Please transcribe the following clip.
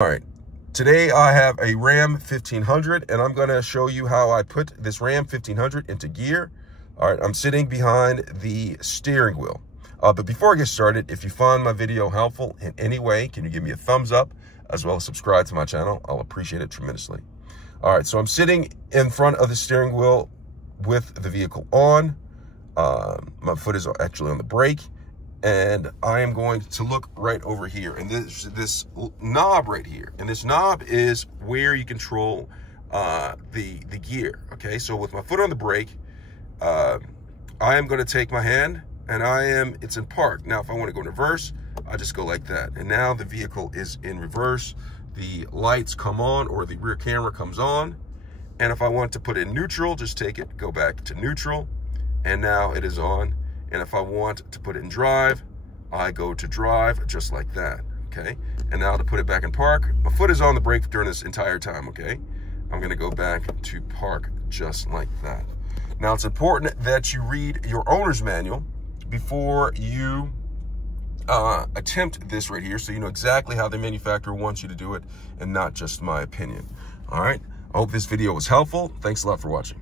All right, today I have a Ram 1500 and I'm going to show you how I put this Ram 1500 into gear. All right, I'm sitting behind the steering wheel. But before I get started, if you found my video helpful in any way, can you give me a thumbs up as well as subscribe to my channel? I'll appreciate it tremendously. All right, so I'm sitting in front of the steering wheel with the vehicle on. My foot is actually on the brake. And I am going to look right over here, and this knob right here, and this knob is where you control the gear. Okay, so with my foot on the brake, I am going to take my hand, and it's in park. Now, if I want to go in reverse, I just go like that, and now the vehicle is in reverse. The lights come on, or the rear camera comes on, and if I want to put it in neutral, just take it, go back to neutral, and now it is on. And if I want to put it in drive, I go to drive just like that, okay? And now to put it back in park, my foot is on the brake during this entire time, okay? I'm gonna go back to park just like that. Now it's important that you read your owner's manual before you attempt this right here, so you know exactly how the manufacturer wants you to do it and not just my opinion, all right? I hope this video was helpful. Thanks a lot for watching.